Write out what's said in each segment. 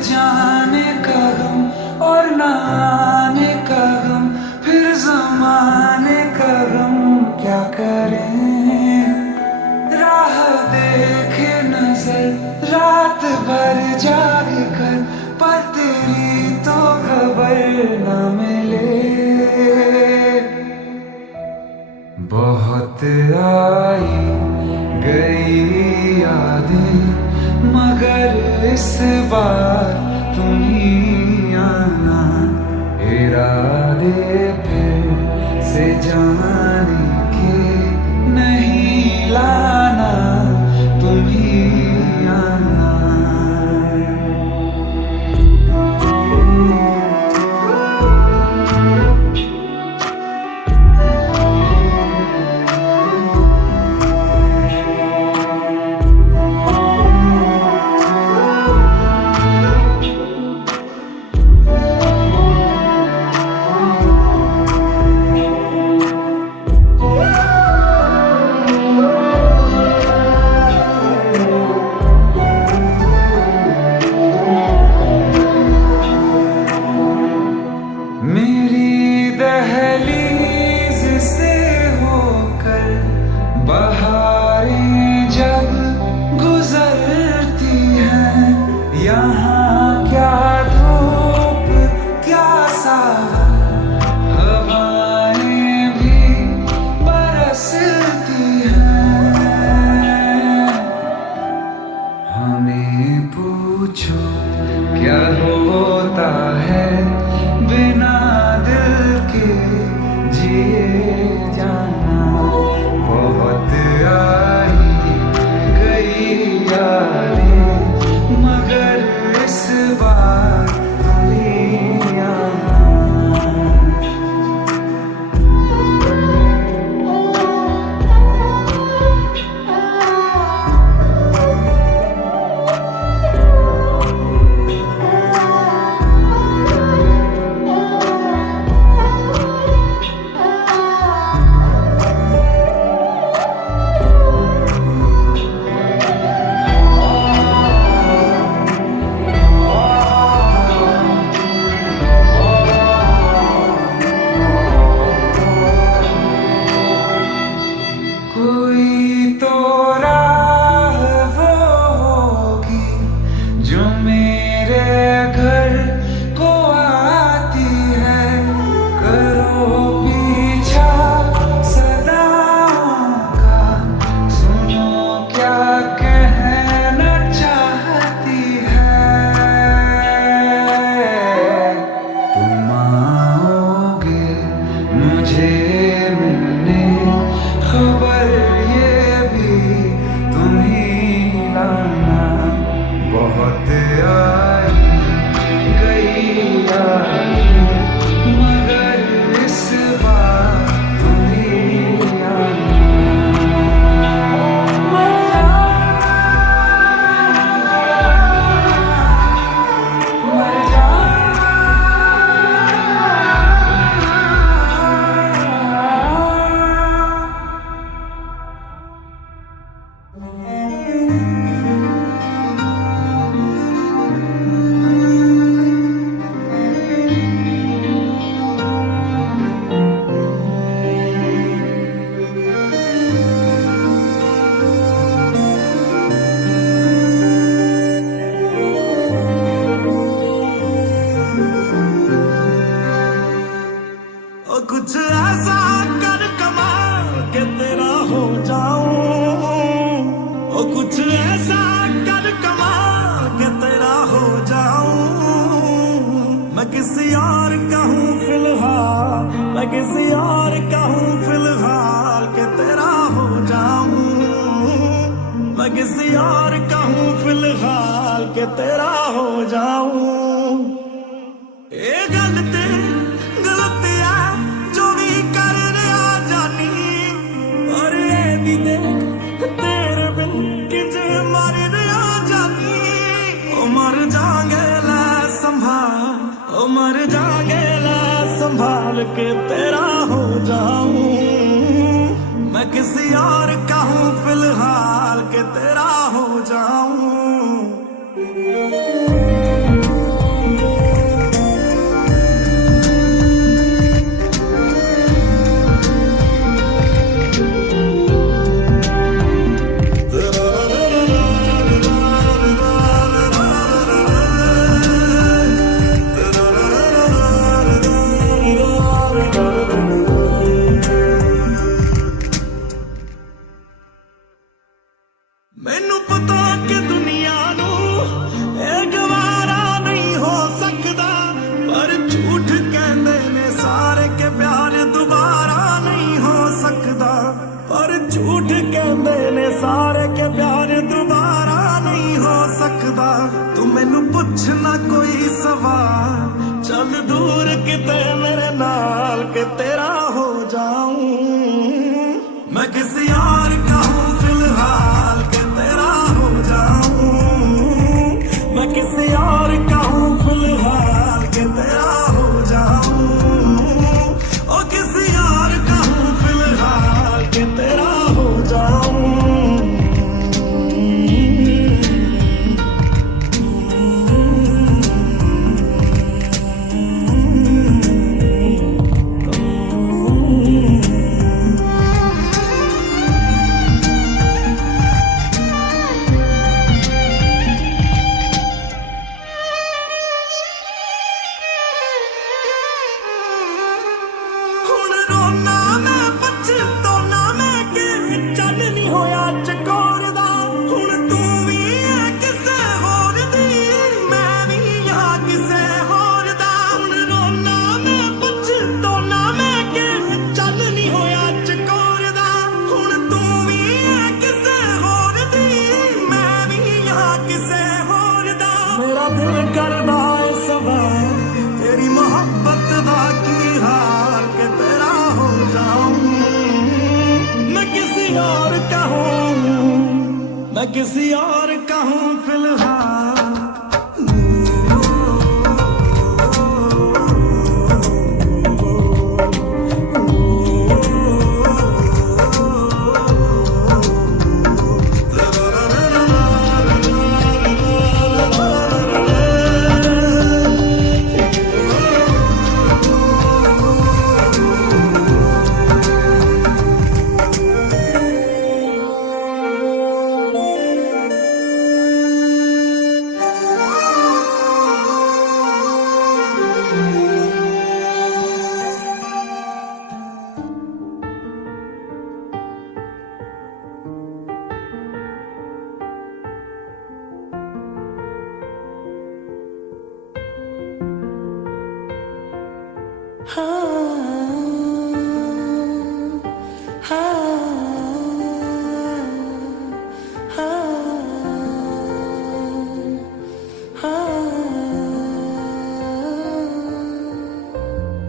जाने का गम और ना आने का गम, फिर जमाने का गम क्या करें। राह देखे नजर रात भर जाग कर, पर तेरी तो खबर न मिले। बहुत आई गई यादें, मगर इस बार तुम ही आना। इरादे फिर से जाने के नहीं लाना, तुम ही आना। मेरी दहलीज से होकर बहारें जब गुजरती हैं, यहाँ क्या धूप क्या सावन, हवाएं भी बरसती हैं। हमें पूछो क्या होता है बिना दिल के जिए जाना। बहुत आई गई यादें, मगर इस बार तुम ही आना। कोई तो राह वो होगी जो मेरे घर को आती है। करो पीछा सदाओं का, सुनो क्या कहना चाहती है। तुम आओगे मुझे मिलने, खबर ये भी तुम ही लाना। बहुत आई गई यादें, मगर इस बार तुम ही आना। मर कुछ ऐसा कर कमाल के तेरा हो जाऊं। ओ कुछ ऐसा कर कमाल के तेरा हो जाऊं। मैं किसी और का हूँ फिलहाल, मैं किसी और का हूँ फिलहाल के तेरा हो जाऊं। मैं किसी और का हूँ फिलहाल के तेरा हो जाऊं। ये गलती गलती है जो भी कर रहा जानी, और ये भी देख तेरे बिन किजे मर रहा जानी। ओ मर जागे ला संभाल, ओ मर जागे ला संभाल के तेरा हो जाऊं। मैं किसी और का हूँ फिलहाल के तेरा हो जाऊं। तू मैनू पुछना कोई सवाल, चल दूर किते मेरे नाल के तेरा हो जाऊं। मैं किसी और का हूं फिलहाल के तेरा हो जाऊं। मैं किसी और का हूं फिलहाल के तेरा हो जाऊं। ओ किसी और का हूं फिलहाल के तेरा हो जाऊं। ਹੁਣ ਰੋਣਾ ਮੈਂ ਪਛਤਾਉਣਾ ਮੈਂ ਕਿ ਚੱਲ ਨਹੀਂ ਹੋਇਆ ਚਕੋਰ ਦਾ। ਹੁਣ ਤੂੰ ਵੀ ਹੈ ਕਿਸੇ ਹੋਰ ਦੀ, ਮੈਂ ਵੀ ਹਾਂ ਕਿਸੇ ਹੋਰ ਦਾ। ਹੁਣ ਰੋਣਾ ਮੈਂ ਪਛਤਾਉਣਾ ਮੈਂ ਕਿ ਚੱਲ ਨਹੀਂ ਹੋਇਆ ਚਕੋਰ ਦਾ। ਹੁਣ ਤੂੰ ਵੀ ਹੈ ਕਿਸੇ ਹੋਰ ਦੀ, ਮੈਂ ਵੀ ਹਾਂ ਕਿਸੇ ਹੋਰ ਦਾ। ਮੇਰਾ ਦਿਲ ਕਰਦਾ ਏ ਸਵਾਲ तेरी मोहब्बत दा की हाल के तेरा हो जाऊं। मैं किसी और का हूं, मैं किसी और का हूं फिलहाल।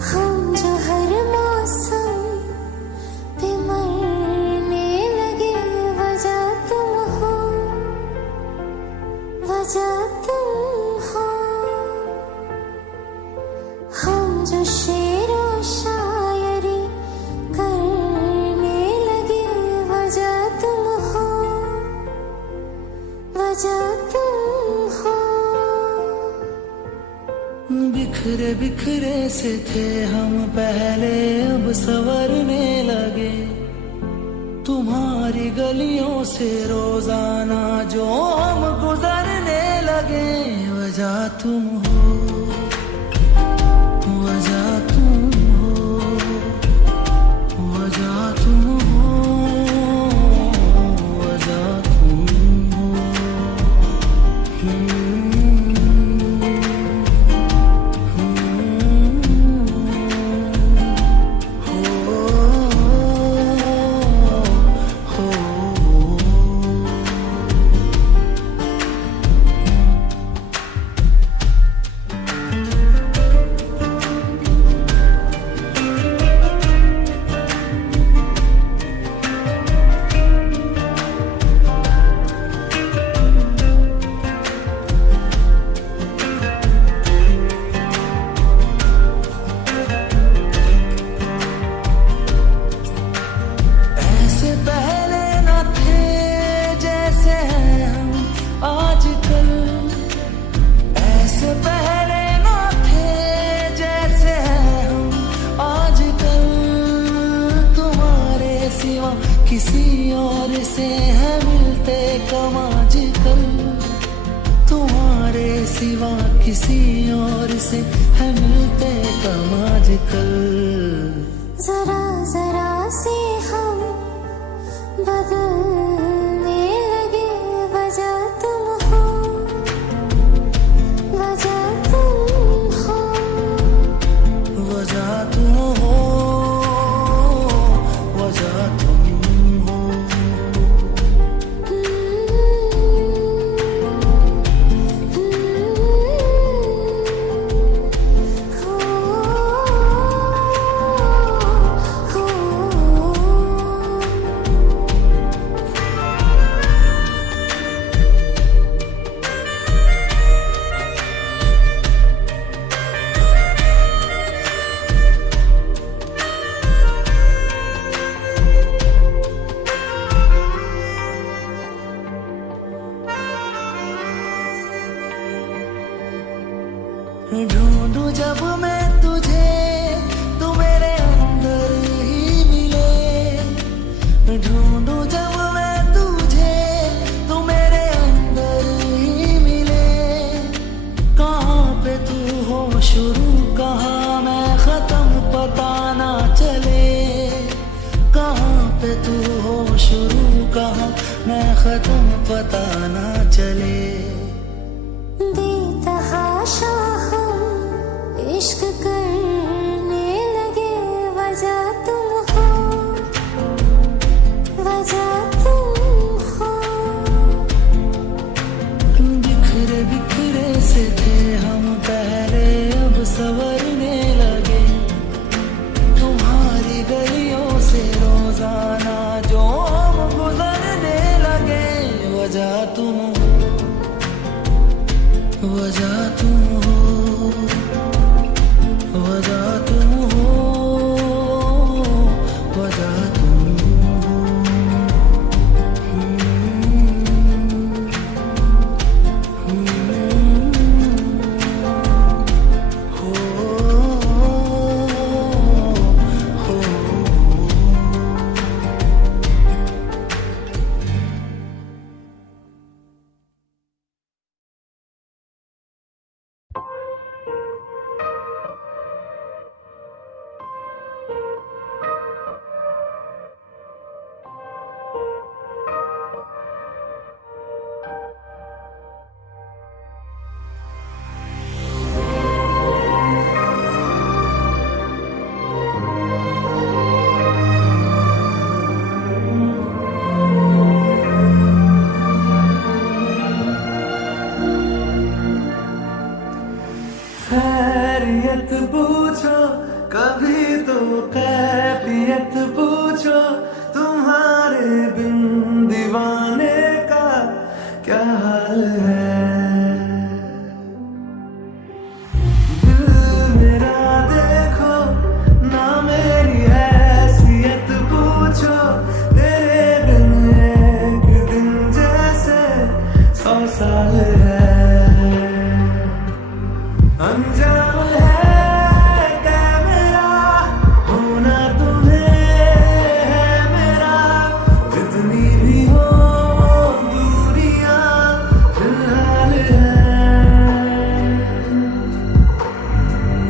हम जो हर मौसम पे मरने लगे, वजह तुम हो, वजह तुम हो। हम जो शेरो शायरी करने लगे, वजह तुम हो, वजह तुम हो। बिखरे बिखरे से थे हम पहले, अब संवरने लगे। तुम्हारी गलियों से रोजाना जो हम गुजरने लगे, वजह तुम हो, वजह तुम हो, वजह तुम हो, वजह तुम हो। ऐसे पहले न थे जैसे हैं हम आजकल, ऐसे पहले न थे जैसे हैं हम आजकल। तुम्हारे सिवा किसी और से है मिलते कम आजकल, तुम्हारे सिवा किसी और से है मिलते कम आजकल। जरा जरा से हम बदलने लगे, वजह तुम हो, वजह तुम हो। वजह तुम हो, वजह तुम हो। Hmm. ढूंढूं जब मैं तुझे तू मेरे अंदर ही मिले, ढूंढूं जब मैं तुझे तू मेरे अंदर ही मिले। कहाँ पे तू हो शुरू कहाँ मैं खत्म पता ना चले, कहाँ पे तू हो शुरू कहाँ मैं खत्म पता ना चले। बेतहाशा हम इश्क करने लगे, वजह तुम हो, वजह तुम हो। बिखरे बिखरे से थे हम पहले, अब संवरने लगे। तुम्हारी गलियों से रोजाना जो हम गुजरने लगे, वजह तुम हो, वजह तुम हो, वजह तुम हो, वजह तुम हो। खैरियत पूछो कभी तो कैफियत पूछो, तुम्हारे बिन दीवाने का क्या हाल है। दिल मेरा देखो ना मेरी हैसियत पूछो, तेरे बिन एक दिन जैसे 100 साल है। अंजाम है क्या मेरा होना तुम्हें है मेरा, जितनी भी हो दूरियां फिलहाल है।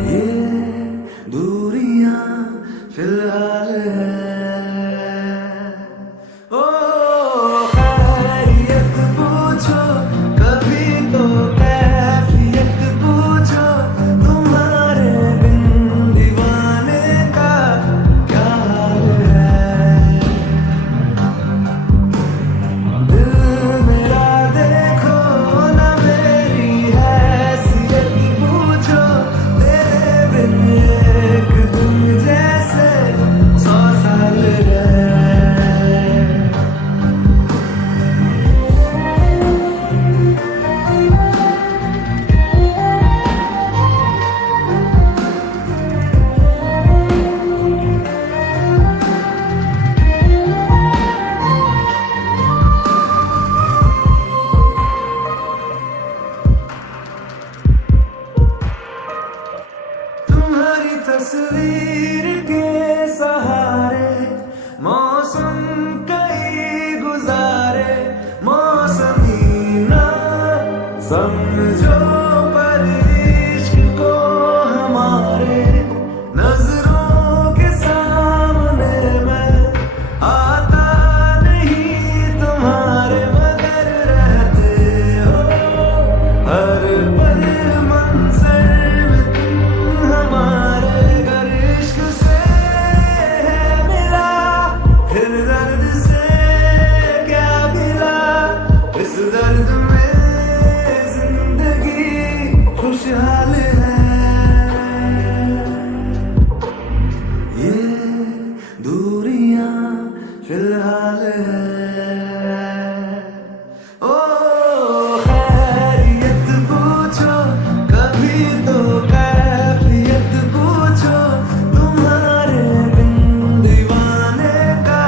ये दूरियां फिलहाल है। ओ खैरियत पूछो कभी तो कैफियत पूछो, तुम्हारे बिन दीवाने का क्या हाल है। दिल मेरा देखो ना मेरी हैसियत पूछो, तेरे बिन एक दिन जैसे 100 साल है। तुम्हारी तस्वीर के सहारे मौसम कई गुजारे, मौसमी ना समझो पर इश्क को हमारे, नजरों के सामने मैं आता नहीं तुम्हारे, मगर रहते हो हर पल मंजर में तुम हमारे। अगर इश्क से है मिला फिर दर्द से क्या मिला, इस दर्द में जिंदगी खुशहाल है। ये दूरियां फिलहाल है। ओ खैरियत पूछो कभी तो कैफियत पूछो, तुम्हारे बिन दीवाने का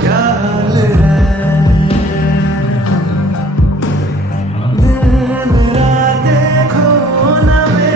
क्या हाल है। दिल मेरा देखो ना मेरी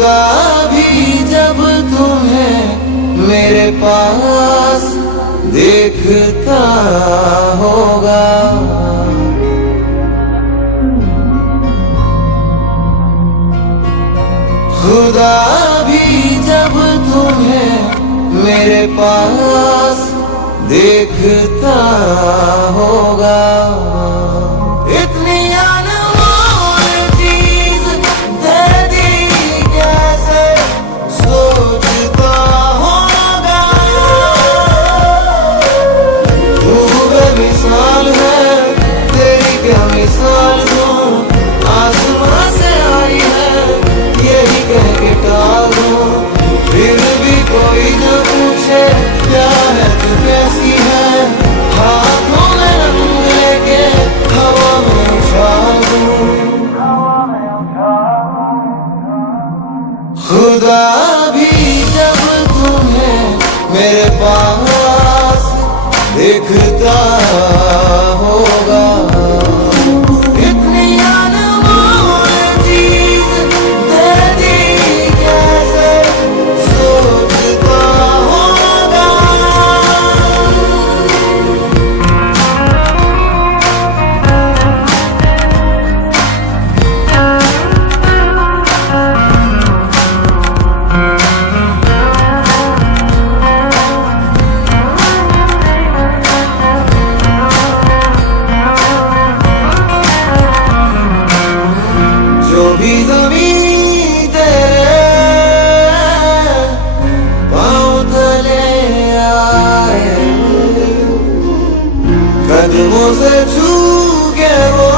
खुदा भी जब तुम्हें मेरे पास देखता होगा, खुदा भी जब तुम्हें मेरे पास देखता होगा। इतनी अनमोल चीज दे दी कैसे सोचता होगा। तू बेमिसाल है, तेरी क्या मिसाल दूं, आसमां से आई है यही कह के टाल दूं। फिर भी कोई न पूछे क्या है तू कैसी है, हाथों में रंग लेके हवा में उछाल दूं। खुदा भी जब तुम्हें मेरे पास देखता होगा। इतनी अनमोल चीज दे दी कैसे सोचता होगा। जो भी ज़मीं तेरे पाँव तले आए, कदमों से छू के वो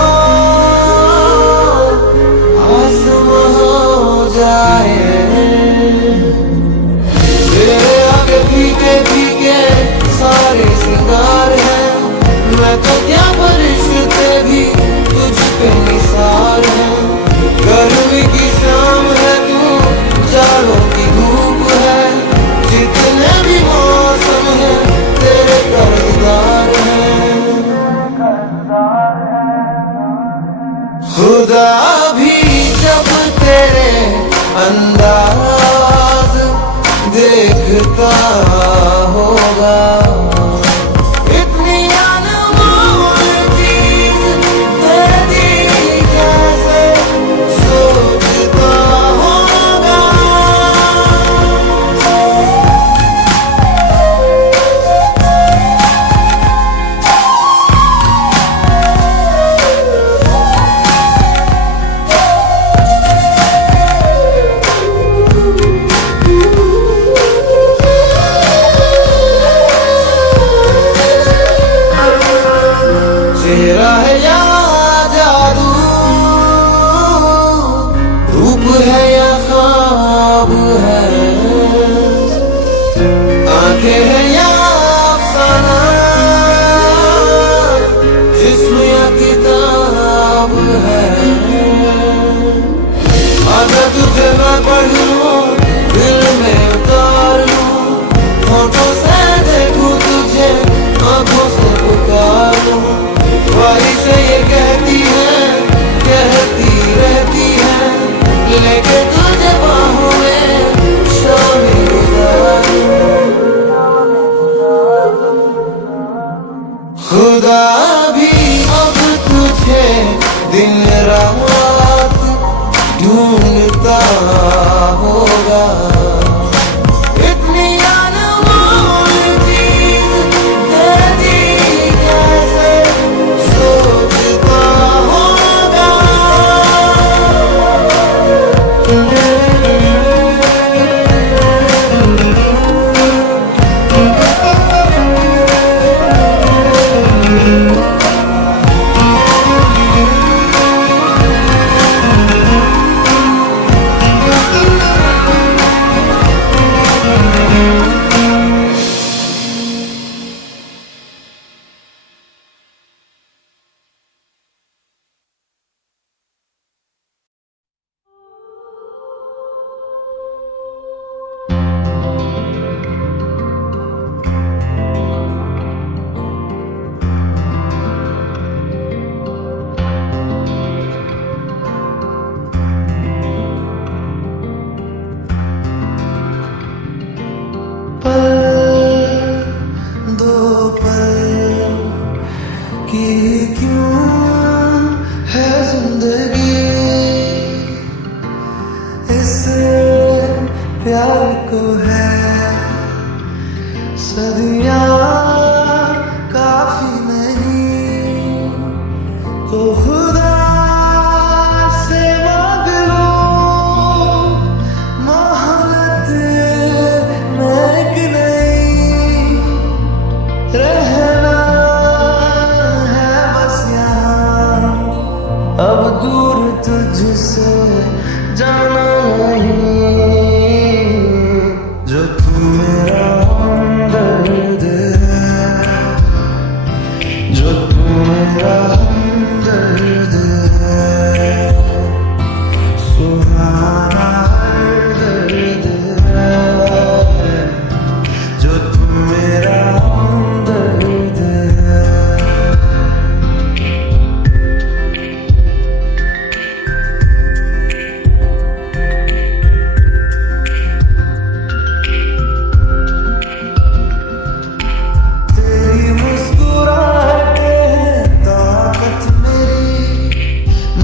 आसमां हो जाए। तेरे आगे फीके फीके सारे सिंगार हैं, मैं तो क्या फरिश्ते भी तुझ पे निसार हैं। गर्मी की शाम है तू, जाड़ों की धूप है, जितने भी मौसम है तेरे कर्जदार हैं। खुदा भी जब तेरे अंदाज देखता होगा। इतनी अनमोल चीज दे दी कैसे सोचता होगा। चेहरा है या जादू, रूप है या ख्वाब है, आंखें है या अफसाना, जिस्म या किताब है। अगर तुझे मैं पढ़ लूं, दिल में उतार लूं, होठों से देखूं तुझे, आंखों से पुकार लूं। ख्वाहिशें ये कहती हैं, कहती रहती हैं, लेके तुझे बाहों में शाम गुजारूं। प्यार को है सदियां काफी नहीं, तो खुदा से मांग लो मोहब्बत में कि नहीं, रहना है बस यहाँ, अब दूर तुझसे जाना नहीं, जो तू मेरा हमदर्द है, जो तू मेरा हमदर्द है, सुहाना हर दर्द है, जो तू मेरा हमदर्द है। तेरी मुस्कुराहटें हैं ताकत मेरी,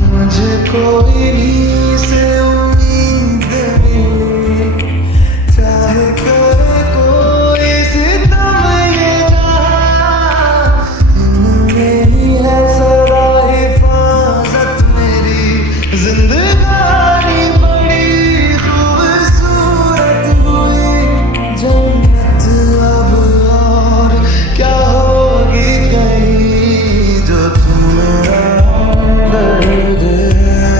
मुझे कोई नहीं से उम्मीद मिली, चाहे करे कोई सितम ये जहां, इनमें ही है सदा हिफाजत मेरी, जिंदगानी बड़ी खूबसूरत हुई, जन्नत अब और क्या होगी कहीं, जो तू मेरा हमदर्द है,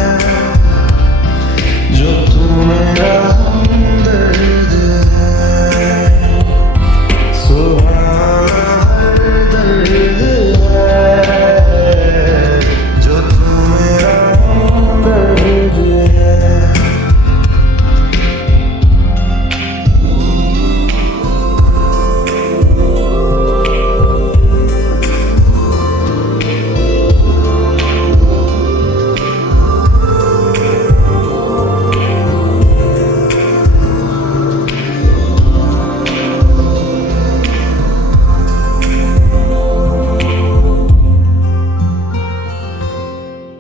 जो तू मेरा हमदर्द है, सुहाना हर दर्द है, जो तू मेरा हमदर्द है।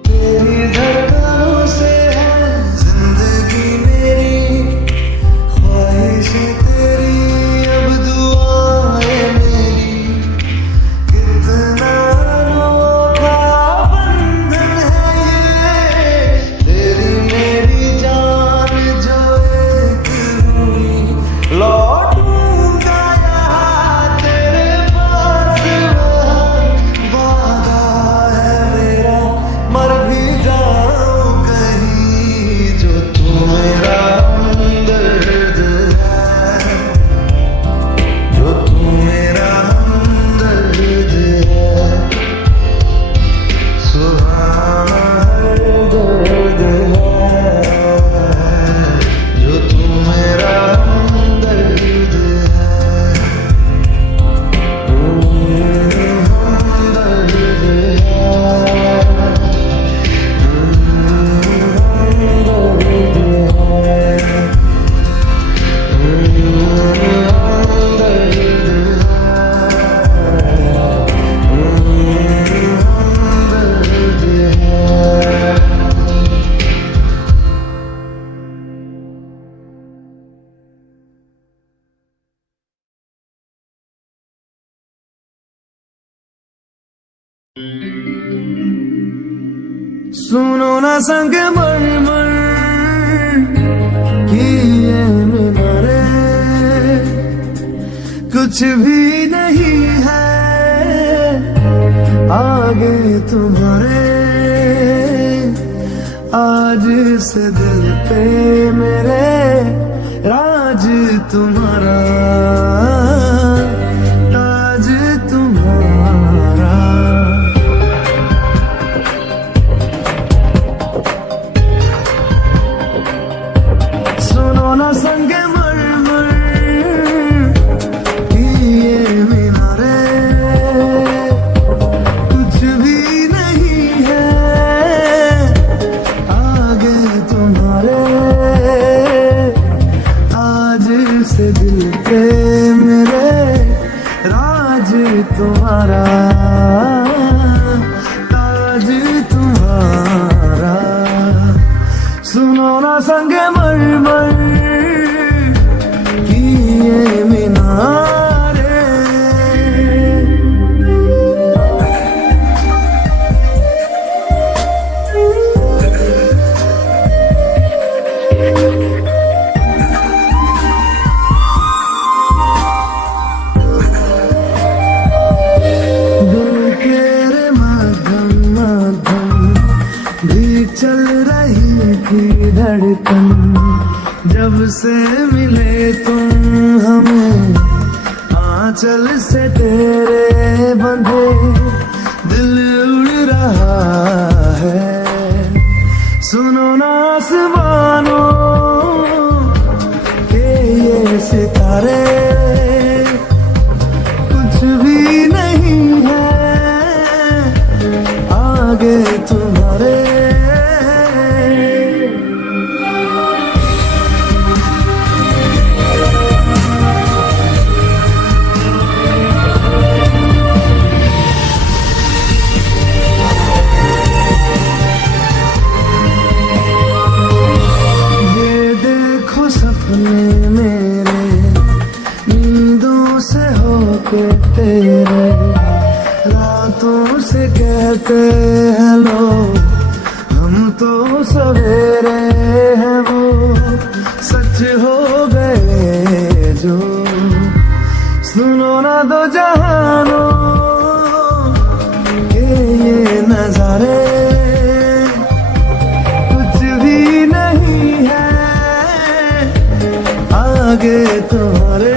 तेरी धड़कनों से है जिंदगी मेरी, ख्वाहिशें तेरी अब दुआएं मेरी, कितना अनोखा बंधन है ये, तेरी मेरी जान जो एक हुई, लौटूंगा यहाँ तेरे पास, वहाँ वादा है मेरा मर भी जाऊं कहीं, जो तू मेरा हमदर्द है, जो तू मेरा हमदर्द है, सुहाना हर दर्द है, जो तू मेरा हमदर्द है, हमदर्द है। सुनो ना संग मरमर की ये मीनारे, कुछ भी नहीं है आगे तुम्हारे, आज से दिल पे मेरे राज तुम्हारा, ताज तुम्हारा। सुनो ना संग मरमर की ये मीनारे, कुछ भी नहीं है आगे तुम्हारे, आज से दिल मिले तुम हमें आंचल से तेरे बंधे दिल उड़ रहा है। सुनो ना आसमानों के ये सितारे कुछ भी नहीं है आगे तुम्हारे। सपने मेरे नींदों से होके तेरे रातों से कहते हैं लोग हम तो सवेरे हैं वो सच हो गए जो। सुनो ना दो जहानों के ये नजारे कुछ भी नहीं है आगे तुम्हारे।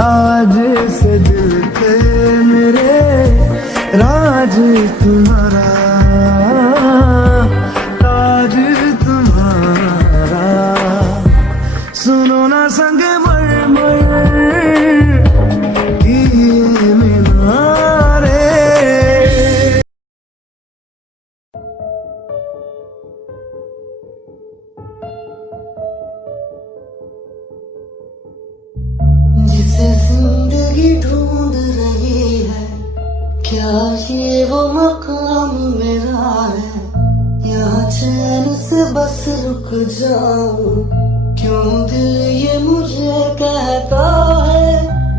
आज से दिल थे मेरे राज तुम्हारा ताज तुम्हारा। सुनो ना संग मर की मीनारे। जिसे जिंदगी ढूंढ रही है क्या ये वो मकाम मेरा है। यहाँ चैन से बस रुक जाऊं क्यों दिल ये मुझे कहता है।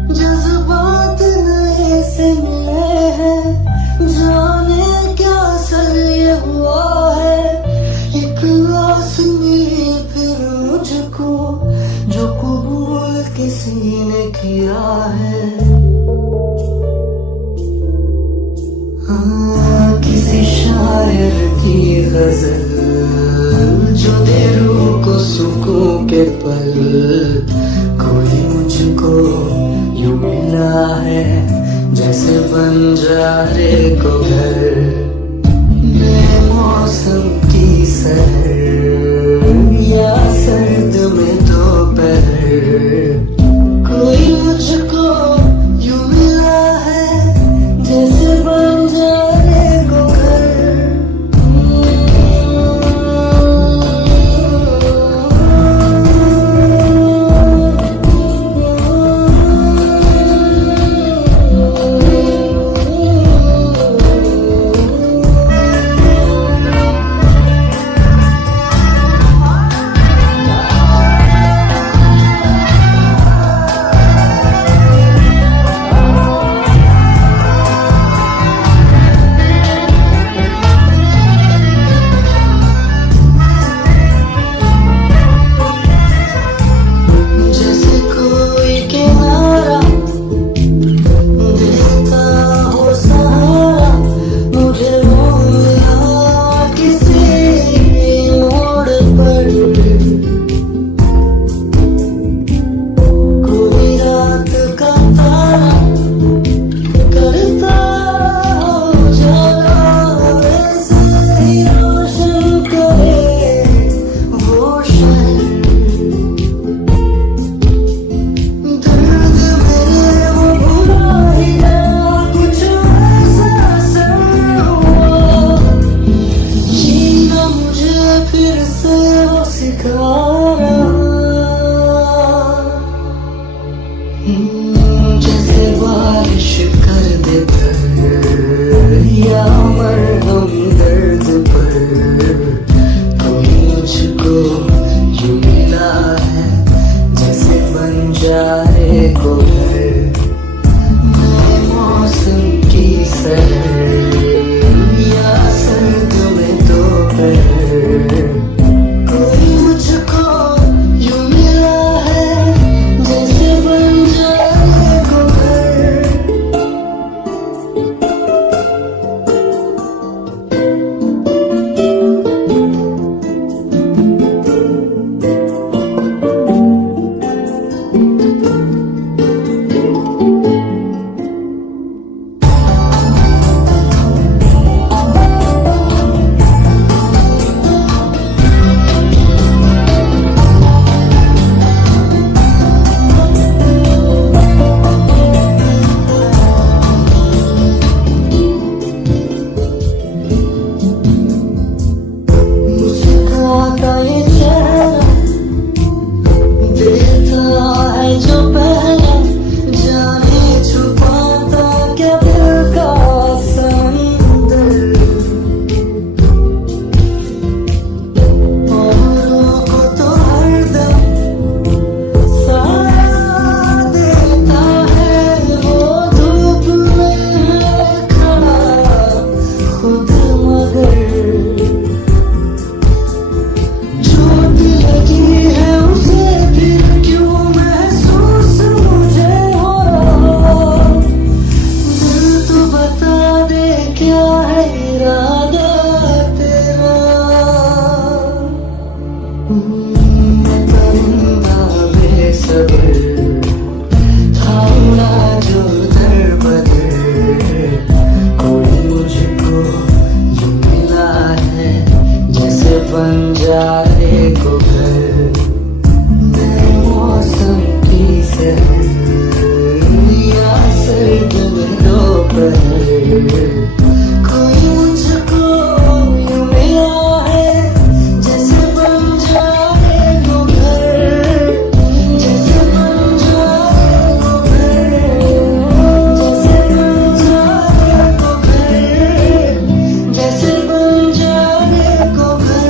जज्बात नए से मिले हैं जाने क्या सर ये हुआ है। एक आस मिली फिर मुझको जो कबूल किसी ने किया है। हाँ, किसी शायर की गजल जो दे रूह को सुकून के पल। कोई मुझको यूं मिला है जैसे बंजारे को घर। मैं मौसम की सहर या सर्द में दोपहर। कोई मुझको यूं मिला है जैसे बंजारे को घर। जैसे बारिश कर दे पर या मरहम दर्द पर। कोई मुझको यूं मिला है जैसे बंजारे को घर। मैं मौसम की सहर या सर्द में दोपहर। कोई मुझको मैं परिंदा बेसब्र थामा जो दर बदर कोई मुझको यूं मिला है जैसे बंजारे को घर मैं मौसम की सहर या सर्द में दोपहर कोई मुझको यूं मिला है जैसे बंजारे को घर जैसे बंजारे को घर जैसे बंजारे को घर जैसे बंजारे को घर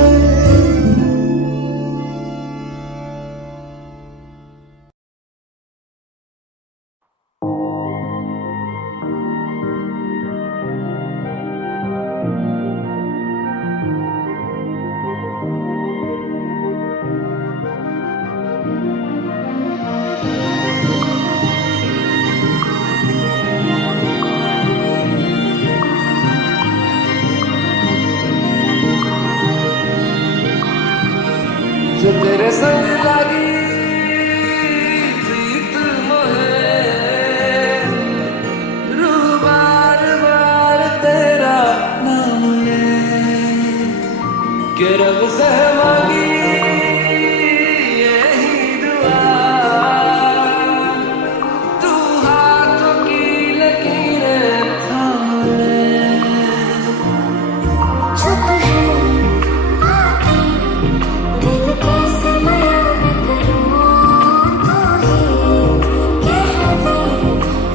जो तेरे संग लगी प्रीत मोहे रूह बार बार तेरा नाम ले के रब से मांगी यही दुआ तू हाथों की लकीरें थाम ले चुप है आके दिल कैसे बयान करूं तू ही कह दे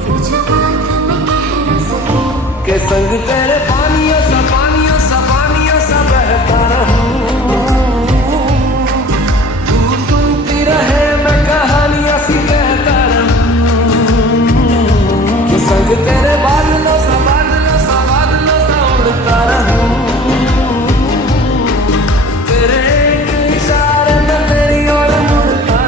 वो जो बात मैं कह न सकूं के संग तेरे पानियों सा बहता रहूं तू सुनती रहे मैं कहानियां सी कहता रहूं के संग तेरे बादलों सा उड़ता रहूं तेरे एक इशारे में तेरी ओर मुड़ता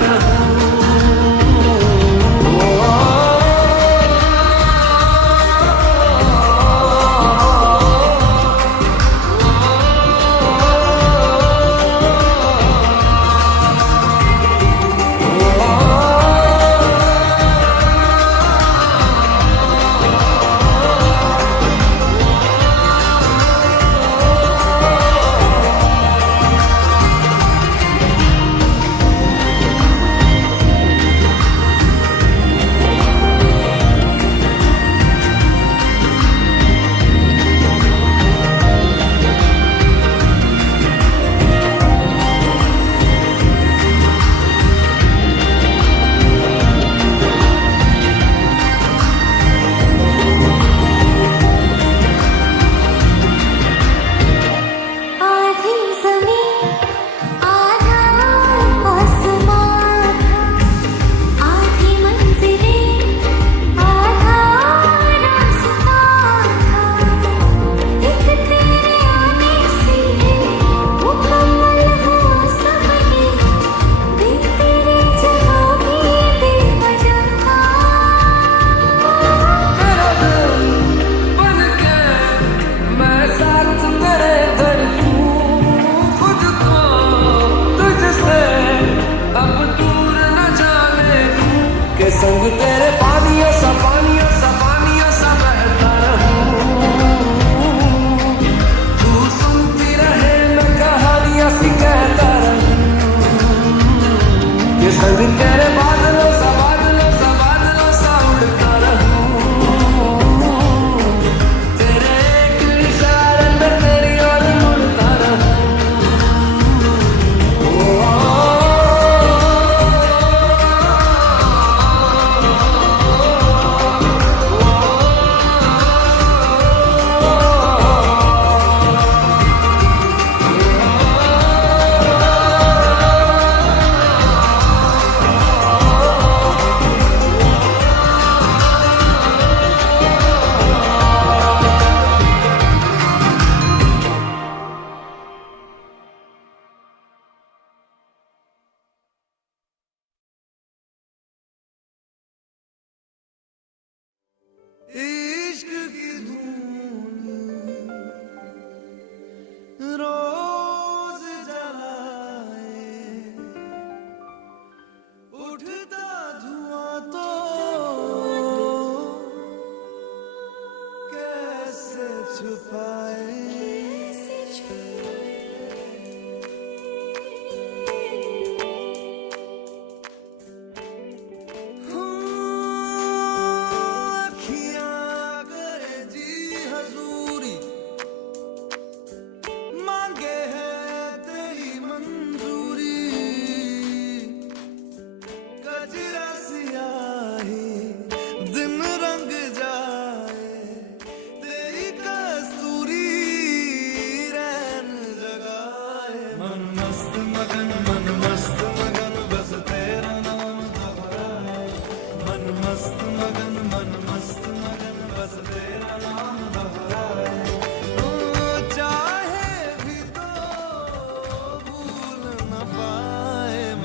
आधी ज़मीं आधा आसमान आधी मंजिलें आधा रास्ता एक तेरे आने से मुकम्मल हुआ सफर बिन तेरे जहाँ भी बेवजह था तेरा दिल बन के मैं साथ तेरे धड़कूं खुद को तुझसे अब दूर न जाने दूं के संग तेरे पानियों सा बहता रहूं तू सुनती रहे मैं कहानियां सी कहता रहूं के संग तेरे बादलों सा उड़ता रहूं तेरे एक इशारे में तेरी ओर मुड़ता रहूं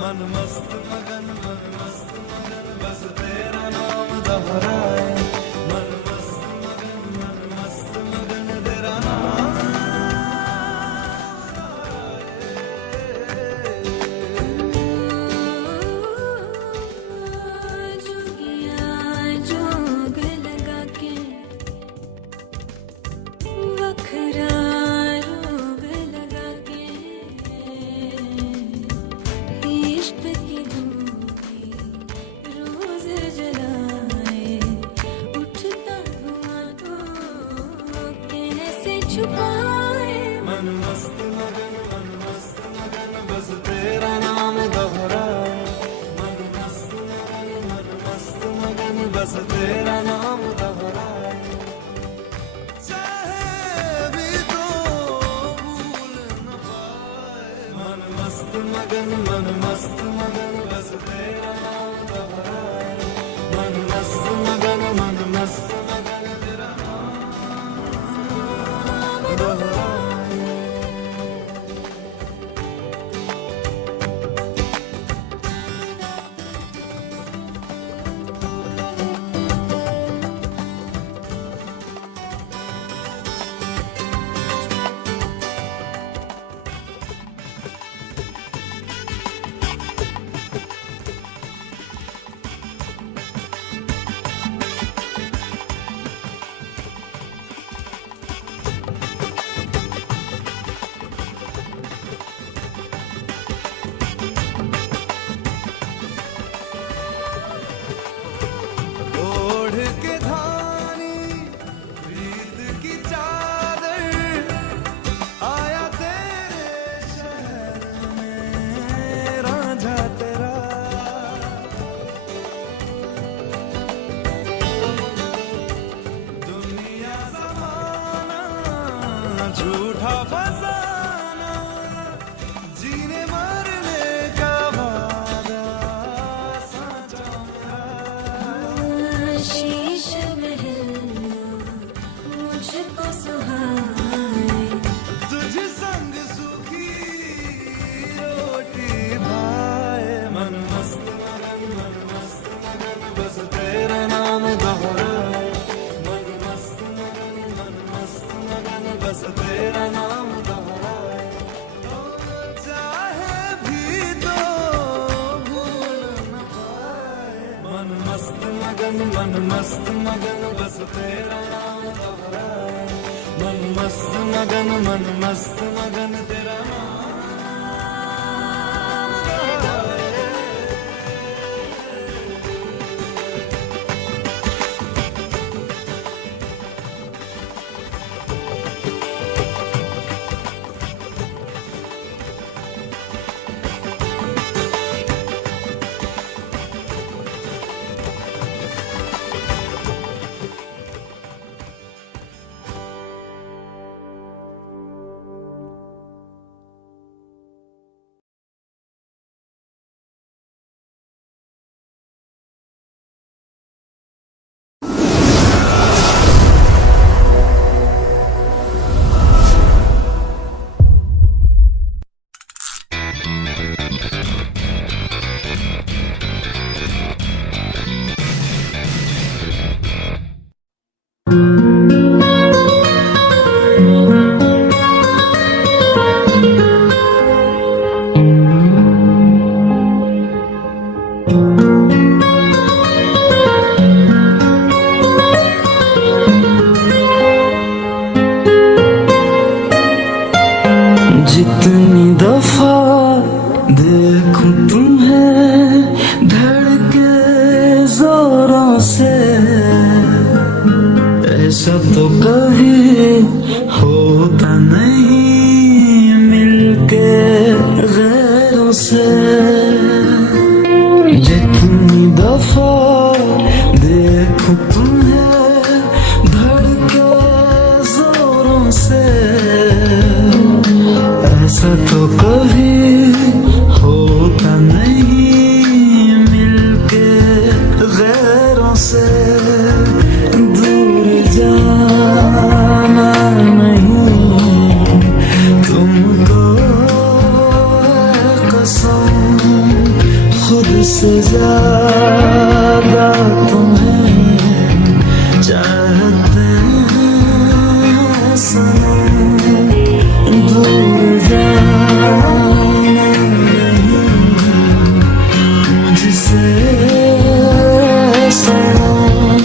मन मस्त मगन बस तेरा नाम दोहराए मन मस्त मगन तेरा नाम जोगिया जोग लगा के वखरा रोग लगा के इश्क की धूपी रोज जलाए उठता धुआं तो कैसे छुपाए मन मस्त मगन बस तेरा नाम दोहराए मन मस्त मगन बस तेरा नाम दोहराए चाहे भी तो भूल न पाए मन मस्त मगन बस तेरा नाम दोहराए मन मस्त मगन तेरा नाम दोहराए ओढ़ के धानी प्रीत की चादर आया तेरे शहर में रांझा तेरा दुनिया ज़माना झूठा फसाना जीने मरने का वादा साचा मेरा शीश महल मुझको सुहाए तुझ संग सुखी रोटी भाए मन मस्त मगन बस तेरा नाम दोहराए मन मस्त मगन बस तेरा नाम दोहराए चाहे भी तो भूल न पाए मन मस्त मगन बस तेरा नाम दोहराए मन मस्त मगन तेरा नाम जितनी दफा देखूं तुम्हें धड़के जोरों से ऐसा तो कभी होता नहीं मिलके गैरों से जितनी दफा देखूं तुम्हें धड़के जोरों से ऐसा तो कभी होता नहीं मिलके गैरों से दूर जा से ज्यादा तुम्हें चाहते हैं सनम, दूर जाना नहीं मुझसे सनम,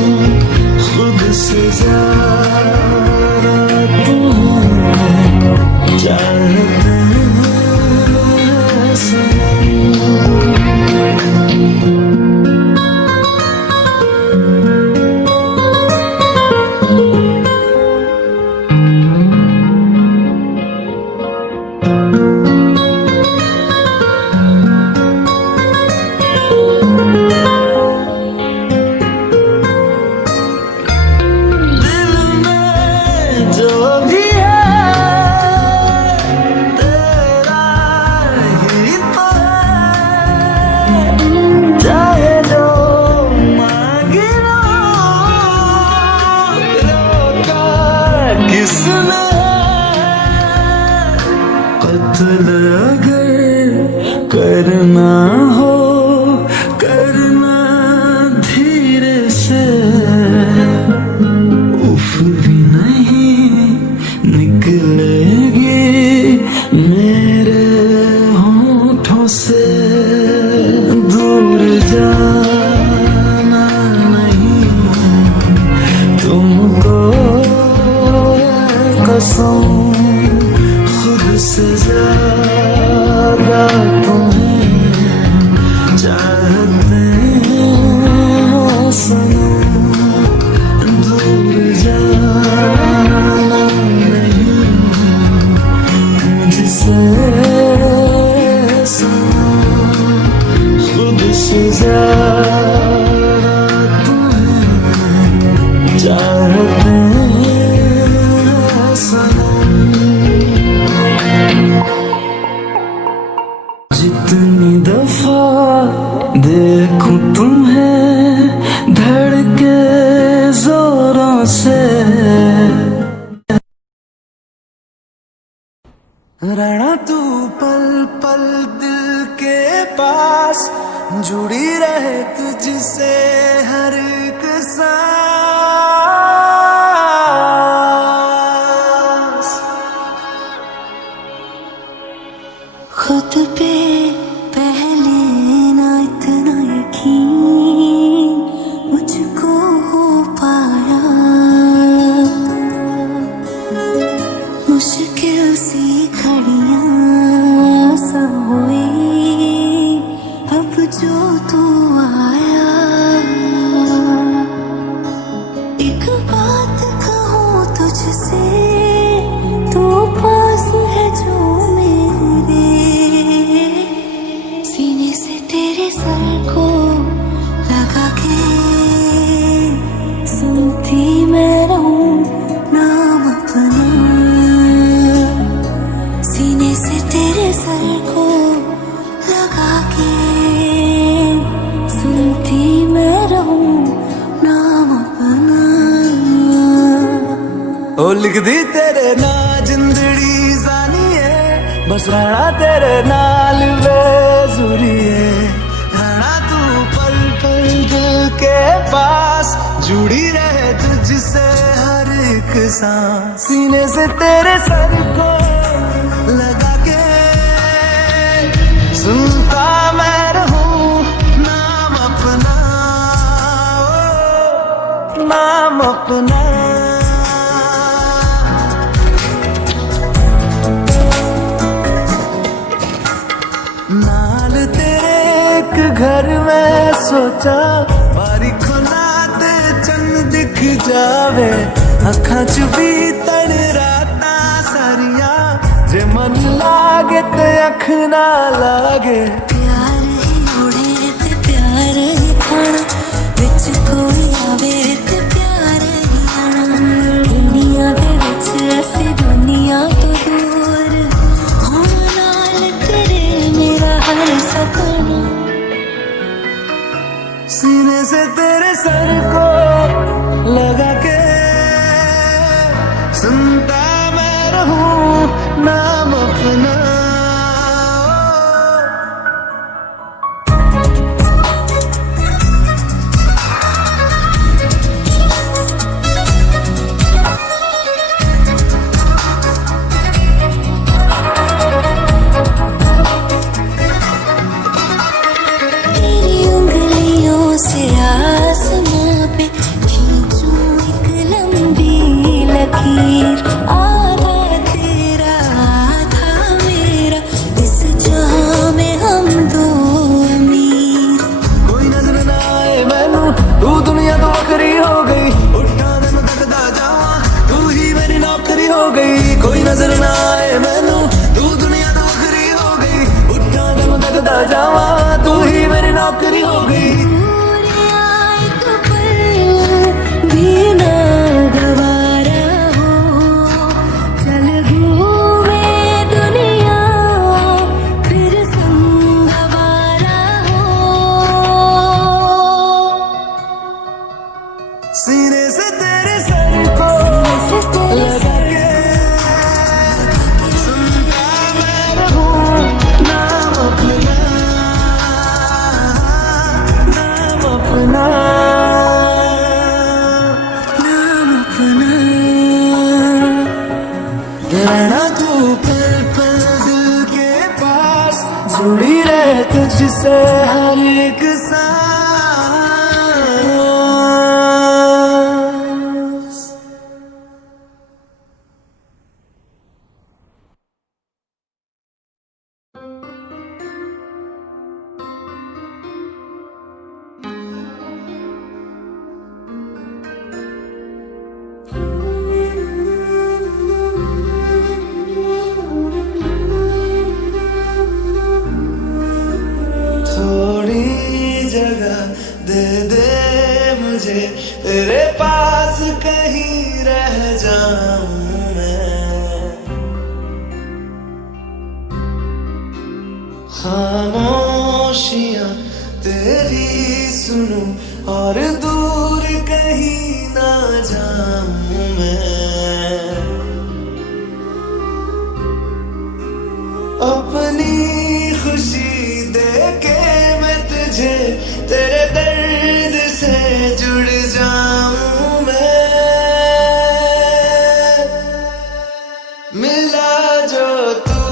खुद से ज्यादा तुम्हें चाहते हैं सनम। कत्ल अगर करना हो करना धीरे से, उफ भी नहीं निकलेगी मेरे होठों से, दूर जाना नहीं तुमको कसम, खुद से ज्यादा तुम्हें चाहते हैं सनम, दूर जाना नहीं मुझसे सनम, खुद से ज्यादा तुम्हें चाहते हैं सनम। जितनी दफा देखूं तुम्हें धड़के जोरों से, रहना तू पल पल दिल के पास, जुड़ी रहे तुझसे हर एक सांस। खुद पे पहले ना इतना यकीन मुझको हो पाया, मुश्किल सी घड़ियां सब हुई अब जो तू आया। एक बात कहूँ तुझसे, तू पास है जो मेरे, सीने से तेरे सर को लगा के सुनती मैं रहूं नाम अपना, सीने से तेरे सर को लगा के सुनती मैं रहूं नाम अपना। ओ लिख दी तेरे ना जिंदड़ी जानिए, बस रहना तेरे नाल बेजुरिए, रहना तू पल पल दिल के पास, जुड़ी रहे तुझसे हर एक सांस, सीने से तेरे सर को लगा के सुनता मैं रहूं नाम अपना, नाम अपना। नाल तेरे एक घर में सोचा, बारी खोला ते चंद दिख जावे, अखां च भी तन राता सारिया, जे मन लागे ते अख ना लागे। प्यार ही उड़े ते प्यार ही खाना, विच कोई आवे ते प्यार ही आना, दुनिया दे विच ऐसी दुनिया तो दूर होना नाल तेरे मेरा हर सपना। सीने से तेरे सर को लगा के सुनता मैं रहूं नाम अपना। आसमां पे खींचूं एक लंबी लकीर, आधा तेरा आधा मेरा, इस जहां में हम दो अमीर। कोई नजर ना आए मैनू, तू दुनिया तो वखरी हो गई, उठा दिन तकदा जावा तू ही मेरी नौकरी हो गई। कोई नजर ना आए मैनू, तू दुनिया तो वखरी हो गई, उठा दिन तकदा जावा तू ही मेरी नौकरी हो गई। दूर आए तो पल भी ना गवारा हो, चल घूमे दुनिया फिर संग हमारा हो। सीने से तेरे सर को लगा के सुनता मैं रहूं नाम अपना, नाम अपना, नाम अपना। रहना तू पल पल दिल के पास, जुड़ी रहे तुझसे हर एक सांस। थोड़ी जगह दे दे मुझे, तेरे पास कहीं रह जाऊं मैं। खामोशियां तेरी सुनूं और दूर कहीं ना जाऊं मैं। अपनी खुशी देके मैं तुझे तेरे दर्द से जुड़ जाऊं मैं। मिला जो तू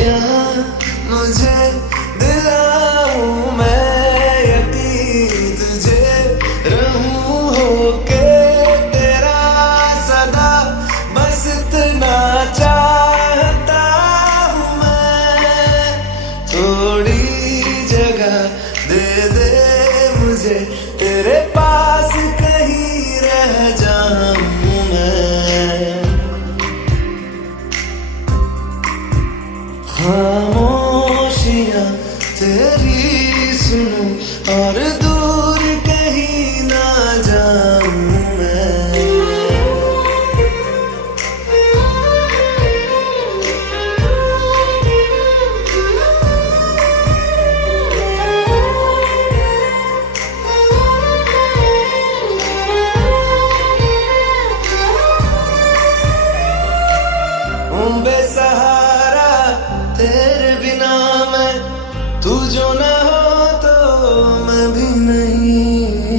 यहाँ मुझे दिलाऊं मैं यकीन, तुझे रहूं होके तेरा सदा, बस इतना चाहता हूं मैं। थोड़ी जगह दे दे मुझे, तेरे पास कहीं रह जाऊं मैं। खामोशियां तेरी सुनूं और दूर कहीं ना जाऊं मैं। बेसहारा तेरे बिना मैं, तू जो ना हो तो मैं भी नहीं।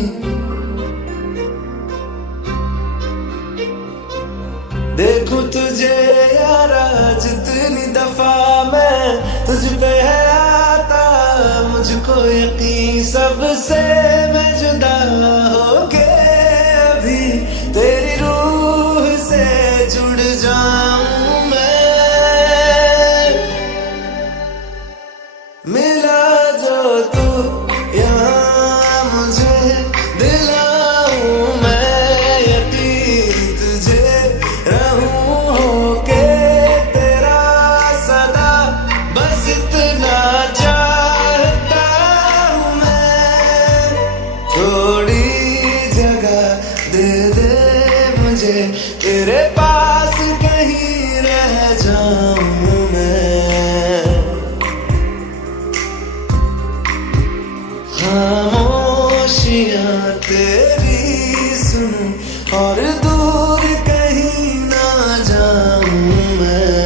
देखूं तुझे यारा जितनी दफा मैं तुझ पे है आता, मुझको यकीन सबसे मैं जुदा हो के अभी तेरी रूह से जुड़ जाऊं मैं। मिला जो तू यहाँ मुझे दिलाऊं मैं यकीन, तुझे रहूं होके तेरा सदा, बस इतना चाहता हूं मैं। थोड़ी जगह दे दे मुझे, तेरे पास कहीं रह जाऊं मैं। खामोशियां तेरी सुनूं और दूर कहीं ना जाऊं मैं।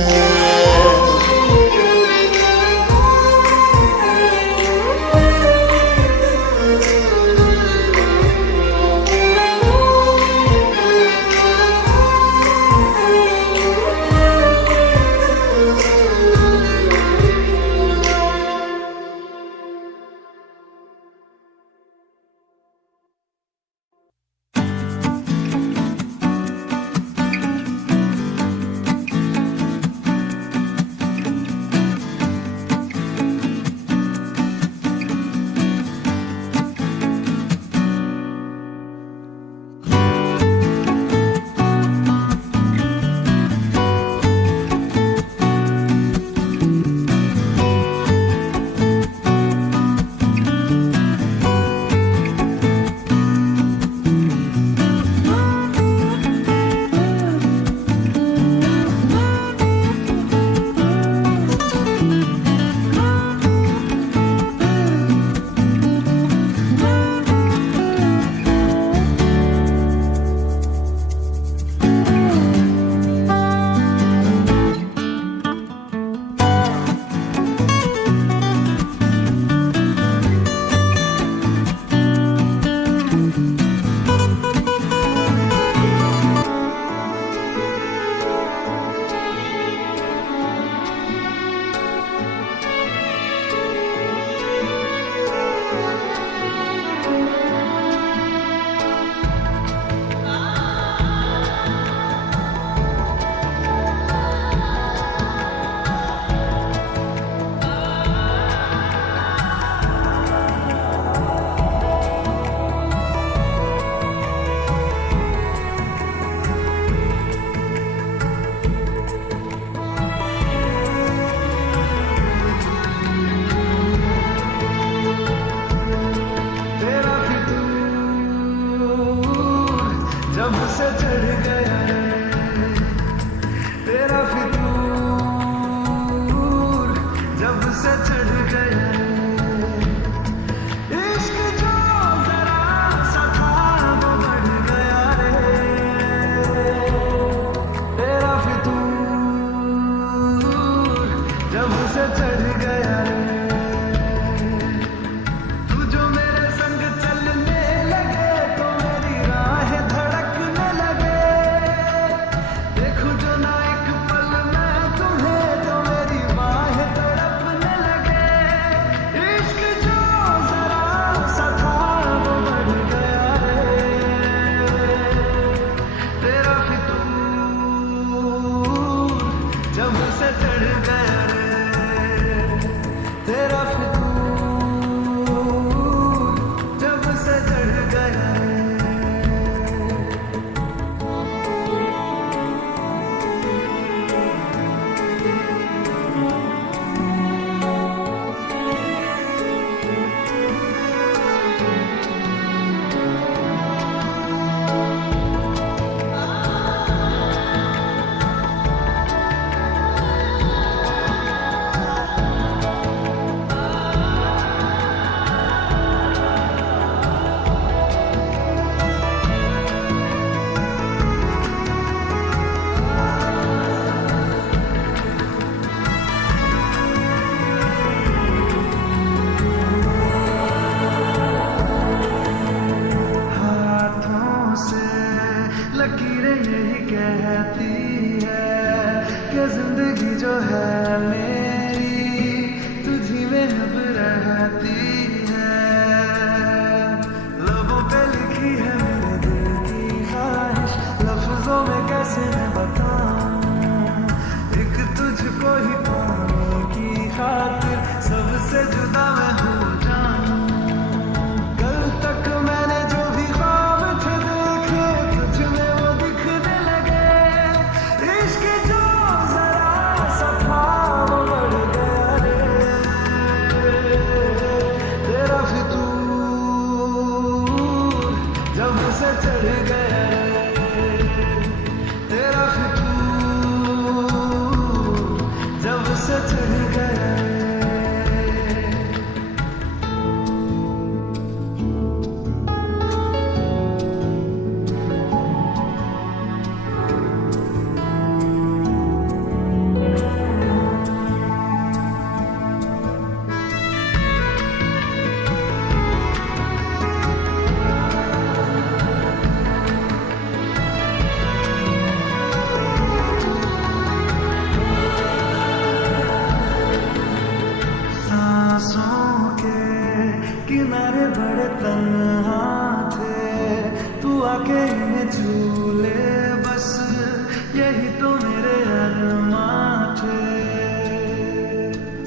है मेरी तुझी में अब रहती है। लबों पे लिखी है मेरे दिल की ख्वाहिश, लफ्जों में कैसे मैं बताऊं। एक तुझको ही पाने की खातिर सबसे जुदा मैं हो जाऊं। कल तक मैंने जो भी ख्वाब थे देखे तुझ में वो दिखने लगे। इश्क जो जरा सा था वो बढ़ गया रे। तेरा फितूर जब से चढ़ गया रे। तेरा फितूर जब से चढ़ गया रे। सांसों के किनारे बड़े तन्हा थे, तू आके इन्हें छू ले बस यही तो मेरे अरमां थे।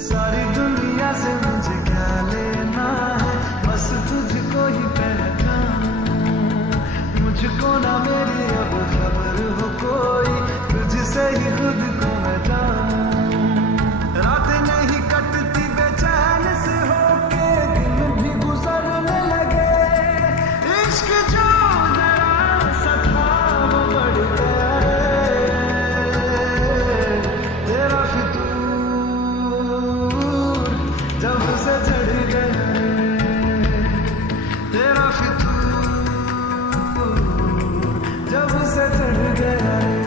सारी दुनिया से मुझे क्या लेना है, बस तुझको ही पहचानूं। मुझको ना मेरी अब खबर हो कोई, तुझसे ही खुद को मैं जानूं। रात नहीं कटती बेचैन से होके, दिन भी गुजरने लगे। इश्क जो जरा सा था वो बढ़ गया रे। तेरा फितूर जब से चढ़ गया रे। तेरा फितूर जब से चढ़ गया रे।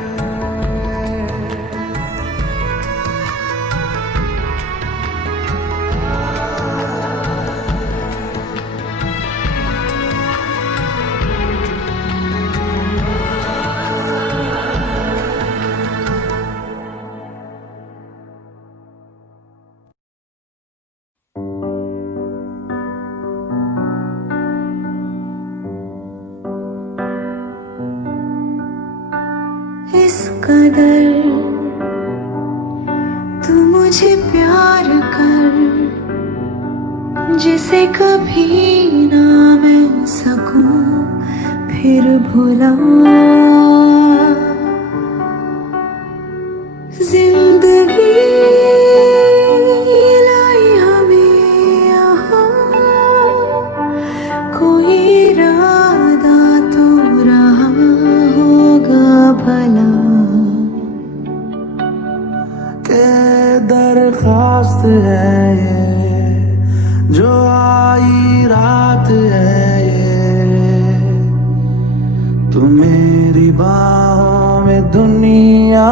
इस कदर तू मुझे प्यार कर, जिसे कभी ना मैं सकूं फिर भुला। जिंदगी लाई हमें यहाँ, कोई इरादा तो रहा होगा भला। के दरखास्त है ये जो आई रात है ये, तू मेरी बाहों में दुनिया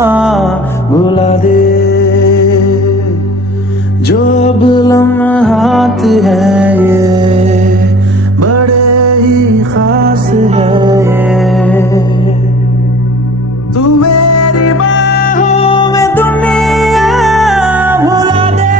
भुला दे। जो अब लम्हात है ये बड़े ही खास है ये, तू मेरी बाहों में दुनिया भुला दे।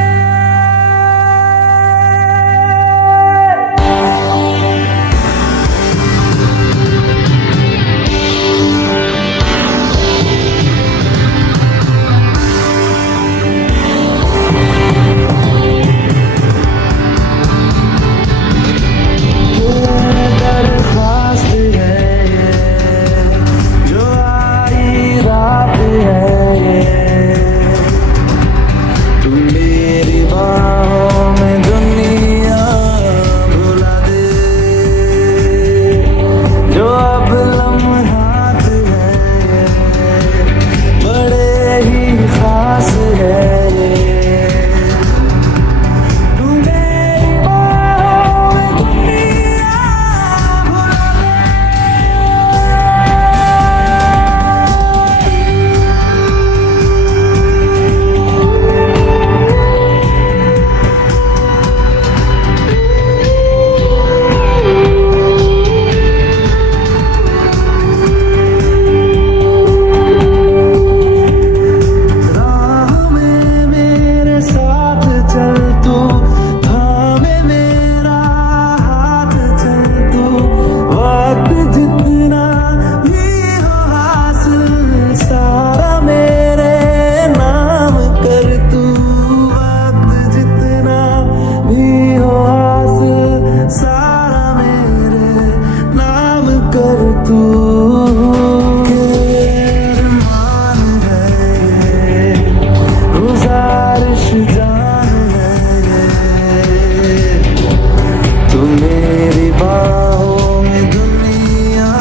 बाहों में दुनिया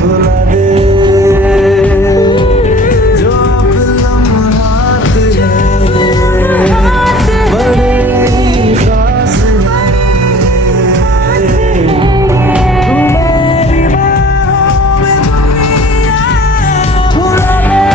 भुला दे, जो अब लम्हात है बड़े ही खास है। तू मेरी बाहों में दुनिया भुला दे।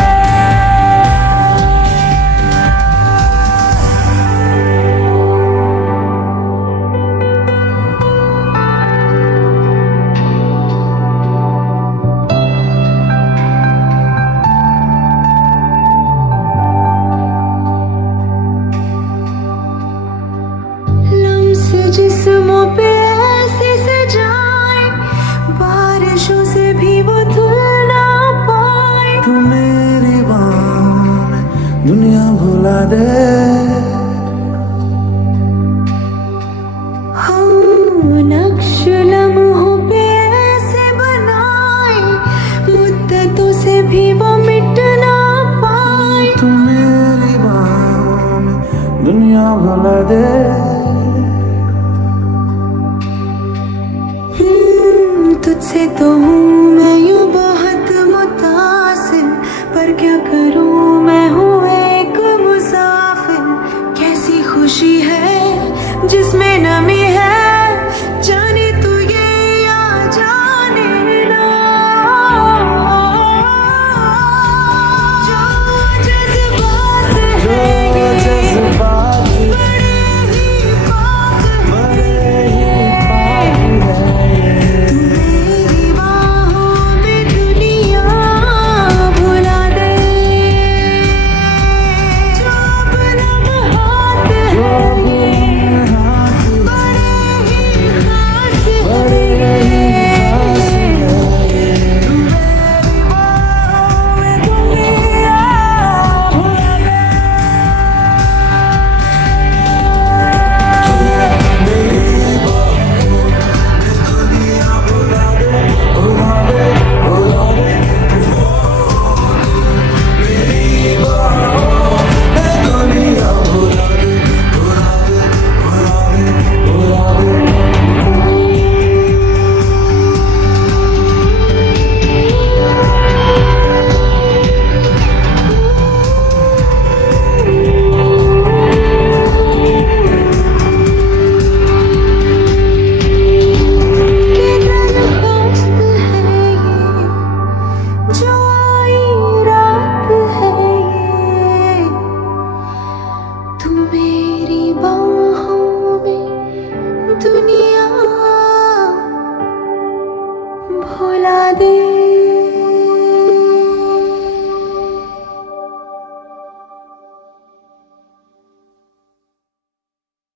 लम्स जिस्मों पे ऐसे सजाए, बारिशों से भी वो धुल ना पाए। तू मेरी बाहों में दुनिया भुला दे। हम नक्श लम्हों पे ऐसे बनाए, मुद्दतों से भी वो मिट ना पाए। तू मेरी बाहों में दुनिया भुला दे। तुझसे तो हूँ मैं यूं